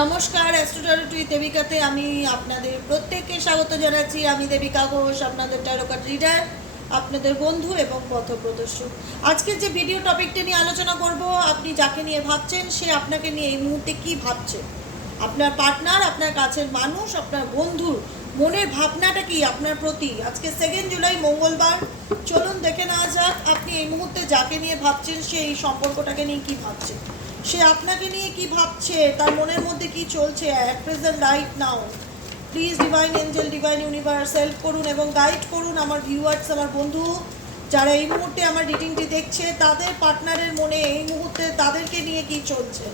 নমস্কার অ্যাস্ট্রোটারোটুই দেবিকাতে আমি আপনাদের প্রত্যেককে স্বাগত জানাচ্ছি। আমি দেবিকা ঘোষ, আপনাদের টারোকার রিডার আপনাদের বন্ধু এবং পথপ্রদর্শক। আজকের যে ভিডিও টপিকটা নিয়ে আলোচনা করব, আপনি যাকে নিয়ে ভাবছেন, সে আপনাকে নিয়ে এই মুহূর্তে কি ভাবছে? আপনার পার্টনার আপনার কাছের মানুষ, আপনার বন্ধুর মনের ভাবনাটা কি, আপনার প্রতি? আজকে সেকেন্ড জুলাই মঙ্গলবার। চলুন দেখে নেওয়া যাক, আপনি এই মুহূর্তে যাকে নিয়ে ভাবছেন, সে এই সম্পর্কটাকে নিয়ে কি ভাবছে? সে আপনাকে নিয়ে কি ভাবছে? তার মনের মধ্যে কি চলছে? At present right now please divine angel divine universe help করুন এবং গাইড করুন আমার ভিউয়ার্স আমার বন্ধু, যারা এই মুহূর্তে আমার রিডিংটি দেখছে, তাদের পার্টনারের মনে এই মুহূর্তে তাদেরকে নিয়ে কি চলছে?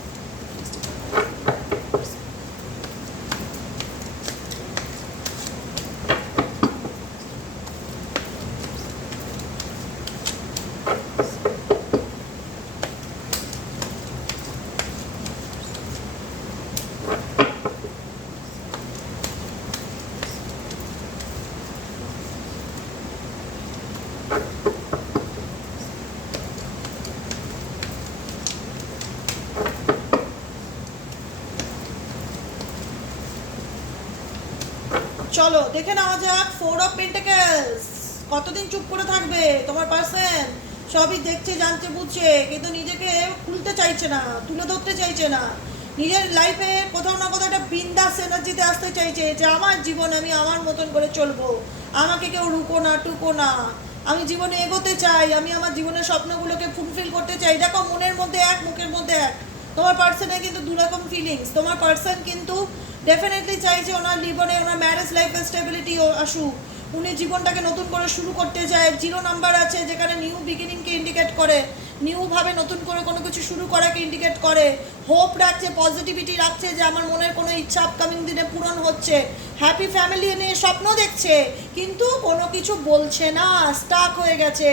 চলো, দেখে নেওয়া যাক ফোর অফ পেন্টাকেলস কতদিন চুপ করে থাকবে তোমার পার্সন সবই দেখছে, জানছে, বুঝছে, কিন্তু নিজেকে খুলতে চাইছে না, তুলে ধরতে চাইছে না। নিজের লাইফে কোথাও না কোথাও একটা বিন্দাস এনার্জিতে আসতে চাইছে যে, আমার জীবন আমি আমার মতন করে চলবো। আমাকে কেউ রুকো না, টুকো না। আমি জীবনে এগোতে চাই, আমি আমার জীবনের স্বপ্নগুলোকে ফুলফিল করতে চাই। দেখো, মনের মধ্যে এক, মুখের মধ্যে এক। তোমার পার্সনে কিন্তু দু রকম ফিলিংস তোমার পার্সন কিন্তু ডেফিনেটলি চাইছে ওনার জীবনে, ওনার ম্যারেজ লাইফে স্টেবিলিটি আসুক উনি জীবনটাকে নতুন করে শুরু করতে চায়। জিরো নাম্বার আছে যেখানে নিউ বিগিনিংকে ইন্ডিকেট করে। নিউভাবে নতুন করে কোনো কিছু শুরু করাকে ইন্ডিকেট করে। হোপ রাখছে পজিটিভিটি রাখছে যে আমার মনের কোনো ইচ্ছা আপকামিং দিনে পূরণ হচ্ছে। হ্যাপি ফ্যামিলি নিয়ে স্বপ্ন দেখছে, কিন্তু কোনো কিছু বলছে না স্টাক হয়ে গেছে।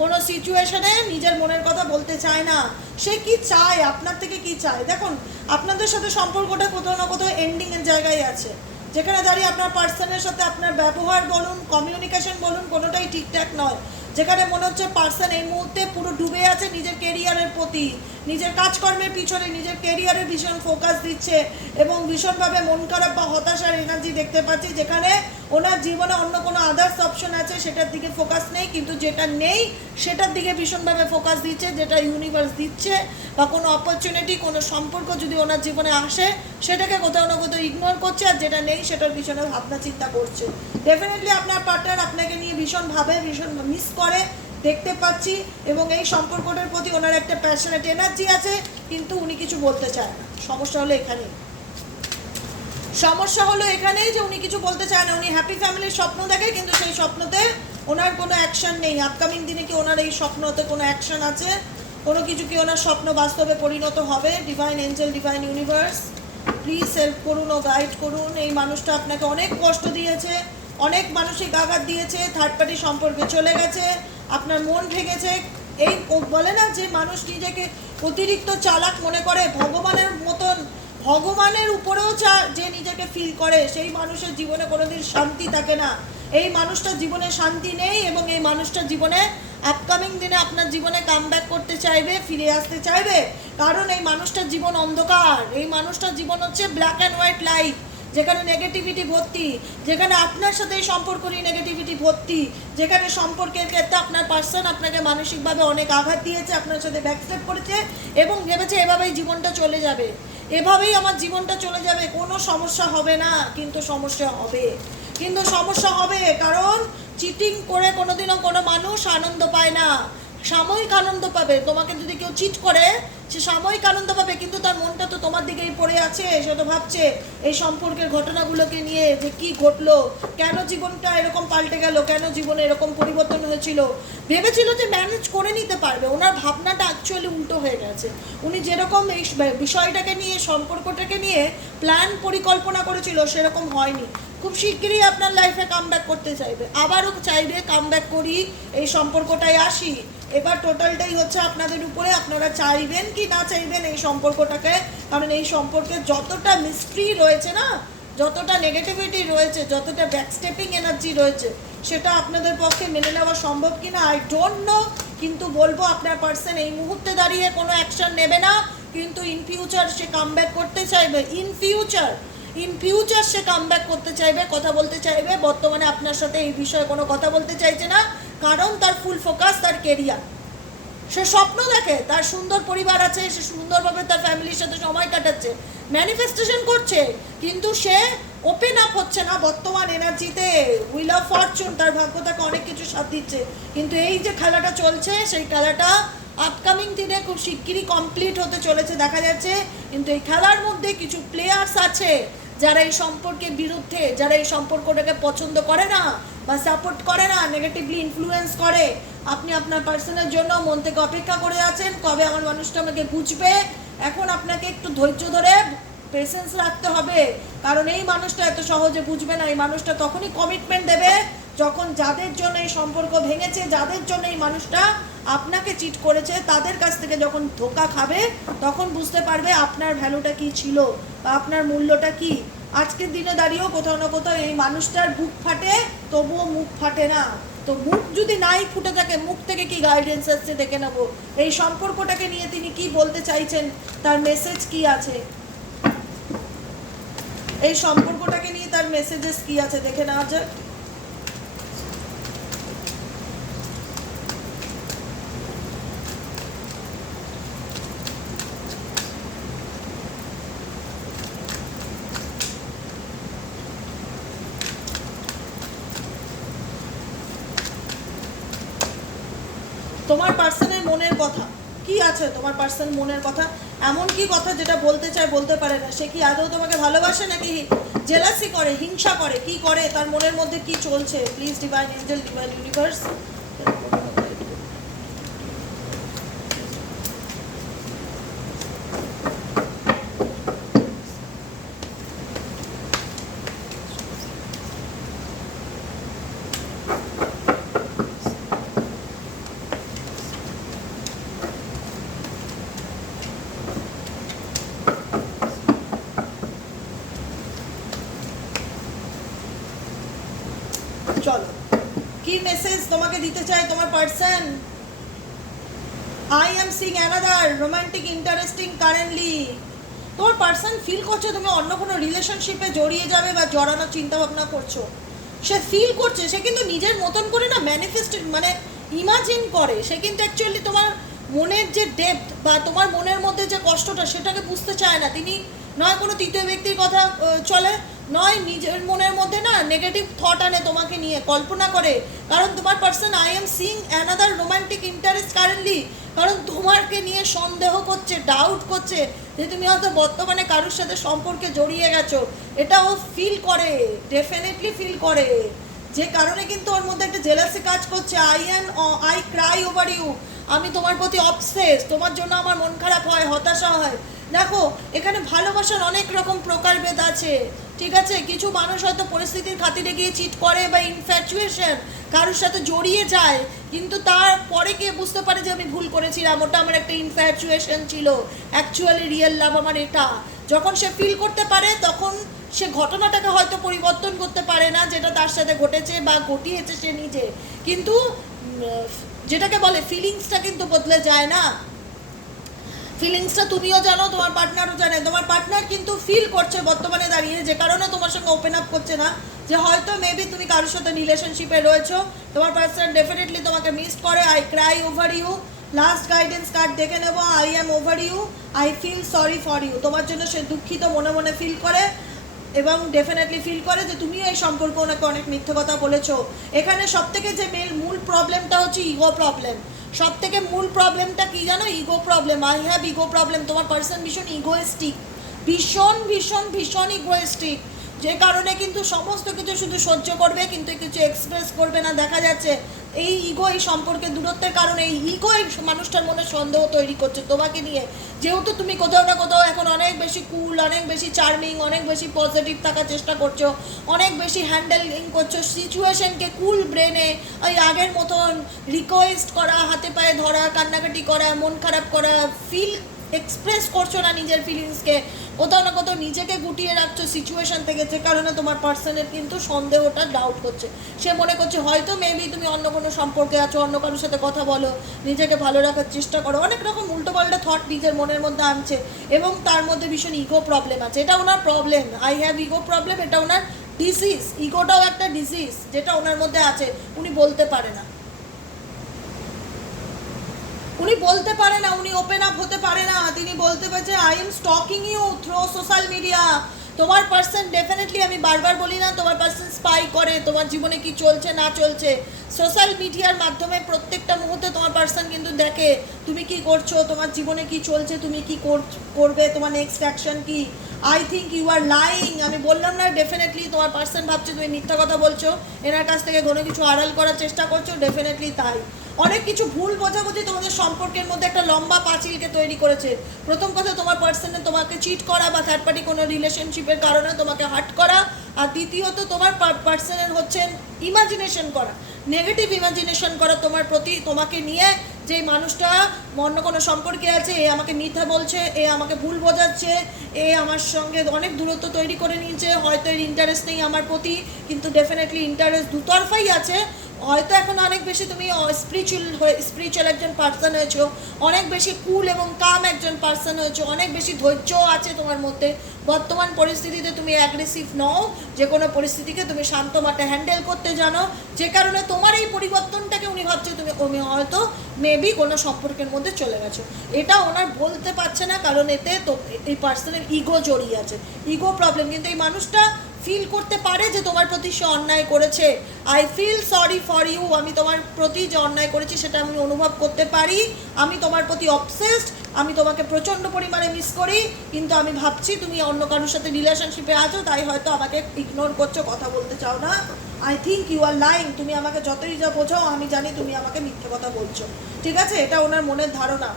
কোনো সিচুয়েশনে নিজের মনের কথা বলতে চায় না। সে কি চায়? আপনার থেকে কি চায়? দেখুন, আপনাদের সাথে সম্পর্কটা কোথাও না কোথাও এন্ডিংয়ের জায়গায় আছে। যেখানে দাঁড়িয়ে আপনার পার্সনের সাথে আপনার ব্যবহার বলুন কমিউনিকেশন বলুন, কোনোটাই ঠিকঠাক নয়। যেখানে মনে হচ্ছে পার্সন এই মুহূর্তে পুরো ডুবে আছে নিজের কেরিয়ারের প্রতি। নিজের কাজকর্মের পিছনে, নিজের কেরিয়ারে ভীষণ ফোকাস দিচ্ছে এবং ভীষণভাবে মন খারাপ বা হতাশার এনার্জি দেখতে পাচ্ছি, যেখানে ওনার জীবনে অন্য কোনো আদার্স অপশন আছে, সেটার দিকে ফোকাস নেই, কিন্তু যেটা নেই, সেটার দিকে ভীষণভাবে ফোকাস দিচ্ছে, যেটা ইউনিভার্স দিচ্ছে, বা কোনো অপরচুনিটি কোনো সম্পর্ক যদি ওনার জীবনে আসে, সেটাকে কোথাও না কোথাও ইগনোর করছে, আর যেটা নেই, সেটার পিছনে ভাবনা চিন্তা করছে। ডেফিনেটলি আপনার পার্টনার আপনাকে নিয়ে ভীষণভাবে, ভীষণ মিস করে দেখতে পাচ্ছি এবং এই সম্পর্কটার প্রতি ওনার একটা প্যাশনেট এনার্জি আছে, কিন্তু উনি কিছু বলতে চায় না। সমস্যা হলো এখানেই। সমস্যা হলো এখানেই যে উনি কিছু বলতে চায় না। উনি হ্যাপি ফ্যামিলির স্বপ্ন দেখে, কিন্তু সেই স্বপ্নতে ওনার কোনো অ্যাকশন নেই। আপকামিং দিনে কি ওনার এই স্বপ্নতে কোনো অ্যাকশন আছে? কোনো কিছু কি ওনার স্বপ্ন বাস্তবে পরিণত হবে? Divine angel divine universe please help করুন ও গাইড করুন। এই মানুষটা আপনাকে অনেক কষ্ট দিয়েছে, অনেক মানসিক আঘাত দিয়েছে থার্ড পার্টি সম্পর্কে চলে গেছে। আপনার মন ভেঙেছে, এই বলে না যে মানুষ নিজেকে অতিরিক্ত চালাক মনে করে, ভগবানের মতন, ভগবানের উপরেও চা, যে নিজেকে ফিল করে, সেই মানুষের জীবনে কোনোদিন শান্তি থাকে না। এই মানুষটার জীবনে শান্তি নেই এবং এই মানুষটার জীবনে আপকামিং দিনে আপনার জীবনে কাম করতে চাইবে, ফিরে আসতে চাইবে। কারণ এই মানুষটার জীবন অন্ধকার, এই মানুষটার জীবন হচ্ছে ব্ল্যাক অ্যান্ড হোয়াইট লাইফ যেখানে নেগেটিভিটি ভর্তি, যেখানে আপনার সাথে এই নিয়ে নেগেটিভিটি ভর্তি, যেখানে সম্পর্কের ক্ষেত্রে আপনার পার্সন আপনাকে মানসিকভাবে অনেক আঘাত দিয়েছে, আপনার সাথে ব্যাকস্টেপ করেছে এবং ভেবেছে এভাবেই জীবনটা চলে যাবে। এভাবেই আমার জীবনটা চলে যাবে, কোনো সমস্যা হবে না, কিন্তু সমস্যা হবে। কিন্তু সমস্যা হবে কারণ চিটিং করে কোনোদিনও কোনো মানুষ আনন্দ পায় না। সাময়িক আনন্দ পাবে। তোমাকে যদি কেউ চিট করে, সে সাময়িক আনন্দ পাবে, কিন্তু তার মনটা তো তোমার দিকেই পড়ে আছে, সে তো ভাবছে এই সম্পর্কের ঘটনাগুলোকে নিয়ে যে কি ঘটলো, কেন জীবনটা এরকম পাল্টে গেল, কেন জীবনে এরকম পরিবর্তন হয়েছিল। ভেবেছিল যে ম্যানেজ করে নিতে পারবে, ওনার ভাবনাটা অ্যাকচুয়ালি উল্টো হয়ে গেছে। উনি যেরকম এই বিষয়টাকে নিয়ে, সম্পর্কটাকে নিয়ে প্ল্যান পরিকল্পনা করেছিল, সেরকম হয়নি। খুব শিগগিরই আপনার লাইফে কাম করতে চাইবে। আবারও চাইবে কাম করি, এই সম্পর্কটায় আসি। এবার টোটালটাই হচ্ছে আপনাদের উপরে, আপনারা চাইবেন কি না চাইবেন এই সম্পর্কটাকে? কারণ এই সম্পর্কে যতটা মিস্ট্রি রয়েছে না, যতটা নেগেটিভিটি রয়েছে, যতটা ব্যাকস্টেপিং এনার্জি রয়েছে, সেটা আপনাদের পক্ষে মেনে নেওয়া সম্ভব কিনা? আই ডোন্ট নো কিন্তু বলব আপনার পার্সন এই মুহূর্তে দাঁড়িয়ে কোনো অ্যাকশন নেবে না, কিন্তু ইন ফিউচার সে কাম করতে চাইবে ইন ফিউচার ইন ফিউচার সে কাম করতে চাইবে, কথা বলতে চাইবে, বর্তমানে আপনার সাথে এই বিষয়ে কোনো কথা বলতে চাইছে না কারণ তার ফুল ফোকাস তার কেরিয়ার সে স্বপ্ন দেখে, তার সুন্দর পরিবার আছে, সে সুন্দরভাবে তার ফ্যামিলির সাথে সময় কাটাচ্ছে ম্যানিফেস্টেশন করছে, কিন্তু সে ওপেন আপ হচ্ছে না বর্তমান এনার্জিতে উইল অফ ফরচুন তার ভাগ্য তাকে অনেক কিছু সাথ দিচ্ছে। কিন্তু এই যে খেলাটা চলছে, সেই খেলাটা আপকামিং দিনে খুব শিগগিরই কমপ্লিট হতে চলেছে, দেখা যাচ্ছে। কিন্তু এই খেলার মধ্যে কিছু প্লেয়ার্স আছে যারা এই সম্পর্কের বিরুদ্ধে, যারা এই সম্পর্কটাকে পছন্দ করে না বা সাপোর্ট করে না নেগেটিভলি ইনফ্লুয়েন্স করে, আপনি আপনার পার্সনের জন্য মন থেকে অপেক্ষা করে আছেন, কবে আমার মানুষটা আমাকে বুঝবে? এখন আপনাকে একটু ধৈর্য ধরে পেশেন্স রাখতে হবে। কারণ এই মানুষটা এত সহজে বুঝবে না, এই মানুষটা তখনই কমিটমেন্ট দেবে যখন যাদের জন্য এই সম্পর্ক ভেঙেছে, যাদের জন্য এই মানুষটা আপনাকে চিট করেছে, তাদের কাছ থেকে যখন ধোকা খাবে, তখন বুঝতে পারবে আপনার ভ্যালুটা কি ছিল বা আপনার মূল্যটা কি। আজকের দিনে দাঁড়িয়েও কোথাও না কোথাও এই মানুষটার বুক ফাটে, তবুও মুখ ফাটে না। তো মুখ যদি নাই ফুটে থাকে, মুখ থেকে কি গাইডেন্স আসছে দেখে নেব। এই সম্পর্কটাকে নিয়ে তিনি কি বলতে চাইছেন, তার মেসেজ কি আছে? এই সম্পর্কটাকে নিয়ে তার মেসেজেস কি আছে, দেখে নেওয়া যাক। তোমার পার্সনের মনের কথা। কি আছে তোমার পার্সন মনের কথা? এমন কি কথা যেটা বলতে চায় বলতে পারে না? সে কি আদৌ তোমাকে ভালোবাসে নাকি জেলাসি করে, হিংসা করে? কি করে? তার মনের মধ্যে কি চলছে? Please divine angel divine universe চলো। কি মেসেজ তোমাকে দিতে চাই তোমার person I am seeing another romantic interesting currently তোমার পার্সন ফিল করছে তুমি অন্য কোনো রিলেশনশিপে জড়িয়ে যাবে বা জড়ানোর চিন্তা ভাবনা করছ। সে ফিল করছে, সে কিন্তু নিজের মতন করে না ম্যানিফেস্ট মানে ইমাজিন করে। সে কিন্তু অ্যাকচুয়ালি তোমার মনের যে ডেপথ বা তোমার মনের মধ্যে যে কষ্টটা, সেটাকে বুঝতে চায় না। তিনি নয় কোনো তৃতীয় ব্যক্তির কথা চলে। নয়, নিজের মনের মধ্যে না নেগেটিভ থট আনে তোমাকে নিয়ে, কল্পনা করে। কারণ তোমার person I am seeing another romantic interest currently কারণ তোমারকে নিয়ে সন্দেহ করছে ডাউট করছে যে তুমি হয়তো বর্তমানে কারোর সাথে সম্পর্কে জড়িয়ে গেছো। এটা ও ফিল করে ডেফিনেটলি ফিল করে। যে কারণে কিন্তু ওর মধ্যে একটা জেলাসি কাজ করছে। I an I cry over you আমি তোমার প্রতি অবসেস তোমার জন্য আমার মন খারাপ হয়, হতাশা হয়। দেখো, এখানে ভালোবাসার অনেক রকম প্রকারভেদ আছে, ঠিক আছে? কিছু মানুষ হয়তো পরিস্থিতির খাতিরে গিয়ে চিট করে বা ইনফ্যাচুয়েশন কারোর সাথে জড়িয়ে যায়, কিন্তু তারপরে গিয়ে বুঝতে পারে যে আমি ভুল করেছিলাম ওটা আমার একটা ইনফ্যাচুয়েশন ছিল। অ্যাকচুয়ালি রিয়েল লাভ আমার এটা। যখন সে ফিল করতে পারে, তখন সে ঘটনাটাকে হয়তো পরিবর্তন করতে পারে না, যেটা তার সাথে ঘটেছে বা ঘটিয়েছে সে নিজে। কিন্তু যেটাকে বলে ফিলিংসটা কিন্তু বদলে যায় না। ফিলিংসটা তুমিও জানো, তোমার পার্টনারও জানে। তোমার পার্টনার কিন্তু ফিল করছে বর্তমানে দাঁড়িয়ে, যে কারণে তোমার সঙ্গে ওপেন আপ করছে না। যে হয়তো মেবি তুমি কারোর সাথে রিলেশনশিপে রয়েছো, তোমার পার্সন ডেফিনেটলি তোমাকে মিস করে I cry over you last guidance card দেখে নেব I am over you I feel sorry for you তোমার জন্য সে দুঃখিত মনে মনে ফিল করে। এবং ডেফিনেটলি ফিল করে যে তুমিও এই সম্পর্কে ওনাকে অনেক মিথ্যে কথা বলেছ। এখানে সব থেকে যে মেল মূল প্রবলেমটা হচ্ছে ইগো প্রবলেম সব থেকে মূল প্রবলেমটা কি জানো? Ego problem I have ego problem তোমার পার্সন ভীষণ ইগোয়েস্টিক ভীষণ ভীষণ ভীষণ ইগোয়েস্টিক যে কারণে কিন্তু সমস্ত কিছু শুধু সহ্য করবে, কিন্তু কিছু এক্সপ্রেস করবে না, দেখা যাচ্ছে। এই ইগো এই সম্পর্কে দূরত্বের কারণে এই ইগো এই মানুষটার মনে সন্দেহ তৈরি করছে তোমাকে নিয়ে। যেহেতু তুমি কোথাও না কোথাও এখন অনেক বেশি কুল অনেক বেশি চার্মিং অনেক বেশি পজিটিভ থাকার চেষ্টা করছ, অনেক বেশি হ্যান্ডেলিং করছ সিচুয়েশনকে কুল ব্রেনে ওই আগের মতন রিকোয়েস্ট করা, হাতে পায়ে ধরা, কান্নাকাটি করা, মন খারাপ করা ফিল এক্সপ্রেস করছ না নিজের ফিলিংসকে কোথাও না কোথাও নিজেকে গুটিয়ে রাখছো সিচুয়েশন থেকে, যে কারণে তোমার পার্সনের কিন্তু সন্দেহটা ডাউট করছে সে মনে করছে, হয়তো মেবি তুমি অন্য কোনো সম্পর্কে আছো, অন্য কারোর সাথে কথা বলো, নিজেকে ভালো রাখার চেষ্টা করো। অনেক রকম উল্টোপাল্টা থট নিজের মনের মধ্যে আনছে, এবং তার মধ্যে ভীষণ ইগো প্রবলেম আছে। এটা ওনার problem I have ego problem এটা ওনার ডিজিজ ইগোটাও একটা ডিজিজ যেটা ওনার মধ্যে আছে, উনি বলতে পারে না। উনি বলতে পারে না, উনি ওপেন আপ হতে পারে না। তিনি বলতে পারছে I am stalking you through social media তোমার পার্সন ডেফিনেটলি আমি বারবার বলি না, তোমার পার্সন স্পাই করে, তোমার জীবনে কি চলছে, না চলছে। সোশ্যাল মিডিয়ার মাধ্যমে প্রত্যেকটা মুহূর্তে তোমার পার্সন কিন্তু দেখে, তুমি কি করছ? তোমার জীবনে কি চলছে? তুমি কি কর- করবে? তোমার নেক্সট অ্যাকশন কি? I think you are lying আমি বললাম না ডেফিনেটলি তোমার পার্সন ভাবছে তুমি মিথ্যা কথা বলছো। এনার কাছ থেকে কোনো কিছু আড়াল করার চেষ্টা করছ। ডেফিনেটলি তাই। অনেক কিছু ভুল বোঝাবুঝি তোমাদের সম্পর্কের মধ্যে একটা লম্বা পাঁচিলকে তৈরি করেছে। প্রথম কথা, তোমার পার্সনে তোমাকে চিট করা বা থার্ড পার্টি কোনো রিলেশনশিপের কারণে তোমাকে হার্ট করা। আর দ্বিতীয়ত, তোমার পার্সনের হচ্ছে ইমাজিনেশন করা। নেগেটিভ ইমাজিনেশন করা তোমার প্রতি, তোমাকে নিয়ে যে মানুষটা অন্য কোনো সম্পর্কে আছে, এ আমাকে মিথ্যা বলছে, এ আমাকে ভুল বোঝাচ্ছে, এ আমার সঙ্গে অনেক দূরত্ব তৈরি করে নিয়েছে, হয়তো এর ইন্টারেস্ট নেই আমার প্রতি, কিন্তু ডেফিনেটলি ইন্টারেস্ট দুতরফাই আছে। হয়তো এখন অনেক বেশি তুমি স্পিরিচুয়াল হয়ে স্পিরিচুয়াল একজন পার্সন হয়েছো, অনেক বেশি কুল এবং কাম একজন পার্সন হয়েছো, অনেক বেশি ধৈর্য আছে তোমার মধ্যে। বর্তমান পরিস্থিতিতে তুমি অ্যাগ্রেসিভ নও, যে কোনো পরিস্থিতিকে তুমি শান্ত মাঠে হ্যান্ডেল করতে জানো। যে কারণে তোমার এই পরিবর্তনটাকে উনি ভাবছে, তুমি তুমি হয়তো মেবি কোনো সম্পর্কের মধ্যে চলে গেছো। এটা ওনার বলতে পারছে না, কারণ এতে তো এই পার্সনের ইগো জড়িয়ে আছে। ইগো প্রবলেম কিন্তু এই মানুষটা ফিল করতে পারে যে তোমার প্রতি সে অন্যায় করেছে। I feel sorry for you আমি তোমার প্রতি যে অন্যায় করেছি সেটা আমি অনুভব করতে পারি। আমি তোমার প্রতি অবসেসড আমি তোমাকে প্রচণ্ড পরিমাণে মিস করি। কিন্তু আমি ভাবছি তুমি অন্য কারোর সাথে রিলেশনশিপে আছো, তাই হয়তো আমাকে ইগনোর করছ, কথা বলতে চাও না। I think you are lying তুমি আমাকে যতই যা বোঝাও, আমি জানি তুমি আমাকে মিথ্যে কথা বলছো। ঠিক আছে? এটা ওনার মনের ধারণা।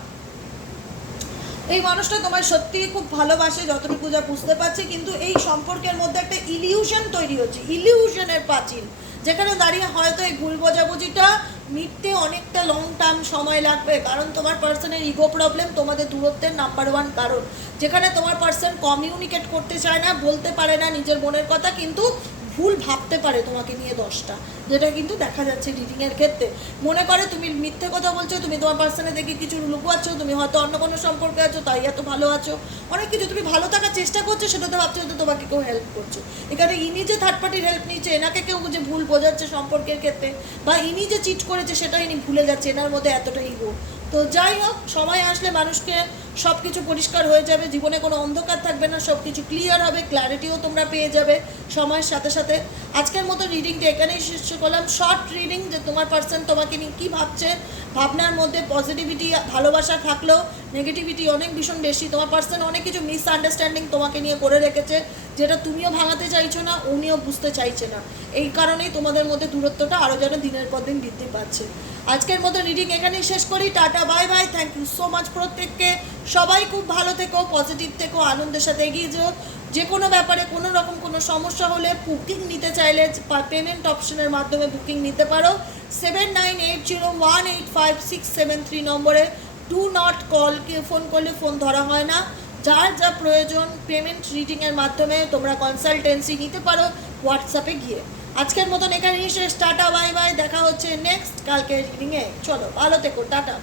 এই মানুষটা তোমার সত্যিই খুব ভালোবাসে, যতটুকু যা বুঝতে পারছি, কিন্তু এই সম্পর্কের মধ্যে একটা ইলিউশন তৈরি হচ্ছে ইলিউশনের প্রাচীন, যেখানে দাঁড়িয়ে হয়তো এই ভুল বোঝাবুঝিটা মিটতে অনেকটা লং টার্ম সময় লাগবে, কারণ তোমার পার্সনের ইগো প্রবলেম তোমাদের দূরত্বের নাম্বার ওয়ান কারণ, যেখানে তোমার পার্সন কমিউনিকেট করতে চায় না, বলতে পারে না নিজের মনের কথা, কিন্তু ভুল ভাবতে পারে তোমাকে নিয়ে দশটা, যেটা কিন্তু দেখা যাচ্ছে রিডিংয়ের ক্ষেত্রে। মনে করে তুমি মিথ্যে কথা বলছো, তুমি তোমার পার্সনে দেখে কিছু লুকুয়াচ্ছ তুমি হয়তো অন্য কোনো সম্পর্কে আছো, তাই এত ভালো আছো। অনেক কিছু তুমি ভালো থাকার চেষ্টা করছ সেটা তো ভাবছ যে তোমাকে কেউ হেল্প করছ। এখানে ইনি যে থার্ড পার্টির হেল্প নিচ্ছে এনাকে কেউ যে ভুল বোঝাচ্ছে সম্পর্কের ক্ষেত্রে, বা ইনি যে চিট করেছে সেটা ইনি ভুলে যাচ্ছে, এনার মধ্যে এতটা ইগো তো যাই হোক, সময় আসলে মানুষকে সব কিছু পরিষ্কার হয়ে যাবে, জীবনে কোনো অন্ধকার থাকবে না সব কিছু ক্লিয়ার হবে ক্ল্যারিটিও তোমরা পেয়ে যাবে সময়ের সাথে সাথে। আজকের মতো রিডিংটা এখানেই শেষ করলাম। শর্ট রিডিং যে তোমার পার্সন তোমাকে নিয়ে কী ভাবছে, ভাবনার মধ্যে পজিটিভিটি ভালোবাসা থাকলেও নেগেটিভিটি অনেক ভীষণ বেশি। তোমার পার্সন অনেক কিছু মিসআন্ডারস্ট্যান্ডিং তোমাকে নিয়ে করে রেখেছে, যেটা তুমিও ভাঙাতে চাইছো না, উনিও বুঝতে চাইছে না। এই কারণেই তোমাদের মধ্যে দূরত্বটা আরও যেন দিনের পর দিন বৃদ্ধি পাচ্ছে। আজকের মতো রিডিং এখানেই শেষ করি। Tata bye bye thank you so much প্রত্যেককে। সবাই খুব ভালো থেকো পজিটিভ থেকো, আনন্দের সাথে এগিয়ে যেও। যে কোনো ব্যাপারে কোনো রকম কোনো সমস্যা হলে বুকিং নিতে চাইলে পেমেন্ট অপশনের মাধ্যমে বুকিং নিতে পারো। Seven nine eight zero one eight five six seven three নম্বরে ডু নট কল কে ফোন করলে ফোন ধরা হয় না। যার যা প্রয়োজন পেমেন্ট রিডিংয়ের মাধ্যমে তোমরা কনসালটেন্সি নিতে পারো হোয়াটসঅ্যাপে গিয়ে। আজকের মতন এখানেই শেষ। টাটা বাই বাই দেখা হচ্ছে নেক্সট কালকে রিডিংয়ে চলো, ভালো থেকো, টাটা।